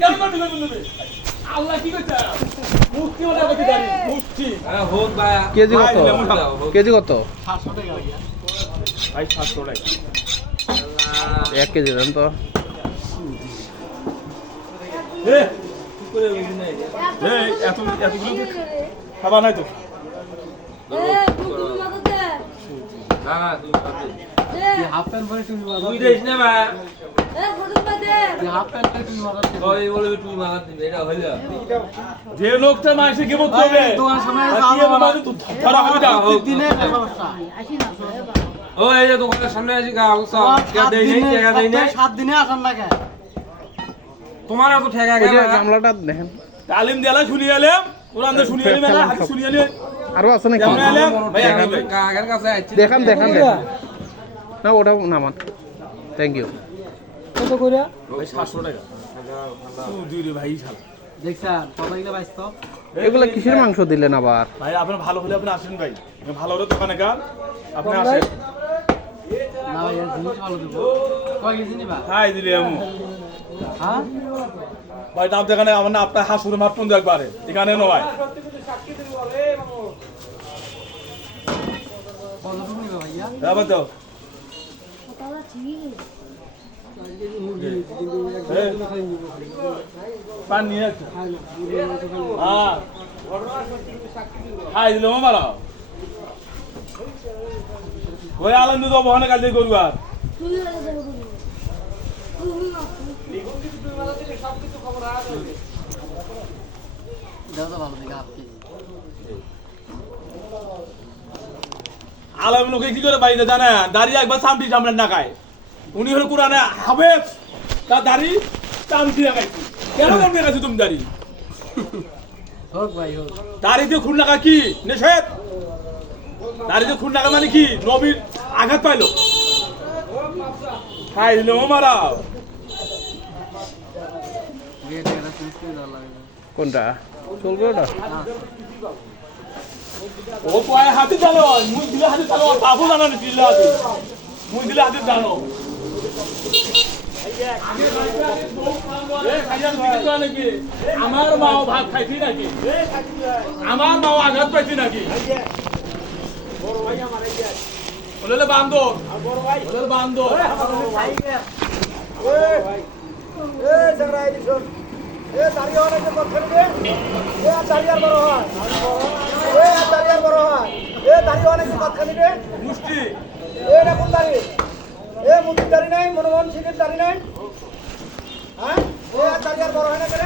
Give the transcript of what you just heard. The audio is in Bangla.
কেন করতে দেবে আল্লাহ কি কইতা মুক্তি ওটা কইতে জানি মুক্তি হ্যাঁ হোক ভাই কেজি কত কেজি কত 700 টাকা ভাই 700 টাকা 1 কেজি দেন তো এ কি করে বুঝি নাই এতগুলো খাবার নাই তো না তুই খাবি হাফ প্যান্ট পরে তুমি মারা তুই দেখ না ভাই হাফ প্যান্ট পরে তুমি মারা ওই বলে তুই মাগা দিবি এটা হইলো যে লোকটা মাইসে গিবত করবে দোকান সামনে ধরা হবে না দিনে সমস্যা ও এই যে দোকানের সামনে আসি গা কে দেই নেই টাকা দেই নেই 7 দিনে আসার না কে তোমার এত ঠেকা ওই যে গেল গামলাটা দেখেন তালিম দেলা শুনিয়ে এলাম কোরআন দে শুনিয়ে এলাম না হাদিস শুনিয়ে এলাম আরো আছে নাকি কেমন এলাম ভাই আগে ভাই কাগের কাছে আইছি দেখান না ওটা নামান থ্যাংক ইউ কত করে ভাই 700 টাকা তুই রে ভাই শালা দেখছেন কত কিলো বাইস্ত এগুলো কিসের মাংস দিলেন আবার ভাই আপনার ভালো হলে আপনি আসেন ভাই ভালো হলে দোকানে গান আপনি আসেন না ভাই এর জিনিস ভালো দেবো কয় কেজি নিবা হাই দিলে আমু হ্যাঁ ভাই দাম দেখানে আমার না আপনার হাসুরে মাত্র একবারে এখানে নয় কতটুকু নিবা ভাইয়া আবার দাও পান নিয়ে আসো হ্যাঁ খাই দিল মারা ওই আনন্দ তো বহনে কাজে করবো আর দাও তো ভালো দেখে হাফ কেজি আলম লোকে কি করে বাইরে জানে দাঁড়িয়ে একবার সামটি সামনে না খায় উনি হলো কোরআনে হাবেজ তার দাড়ি চামটি লাগাইছি কেন করবে গেছো তুমি দাড়ি হোক ভাই হোক দাড়িতে খুন লাগা কি নিষেধ দাড়িতে খুন লাগা মানে কি নবীর আঘাত পাইলো খাই দিল মারা গেট এটা চেঞ্জ করে দেওয়া লাগবে কোনটা চলবে ওটা ও পায়ে হাতে জানো মুই দিলে হাতে জানো বাবু জানো না দিলে হাতে মুই দিলে হাতে জানো আমার মাও ভাত খাইছি নাকি আমার মাও আঘাত পাইছি নাকি বলে বান্দর বলে বান্দর মুষ্টি দাঁড়ি নাই মনোমন সিটের দাঁড়ি নাই হ্যাঁ দাঁড়ি আর বড় হয় না কেন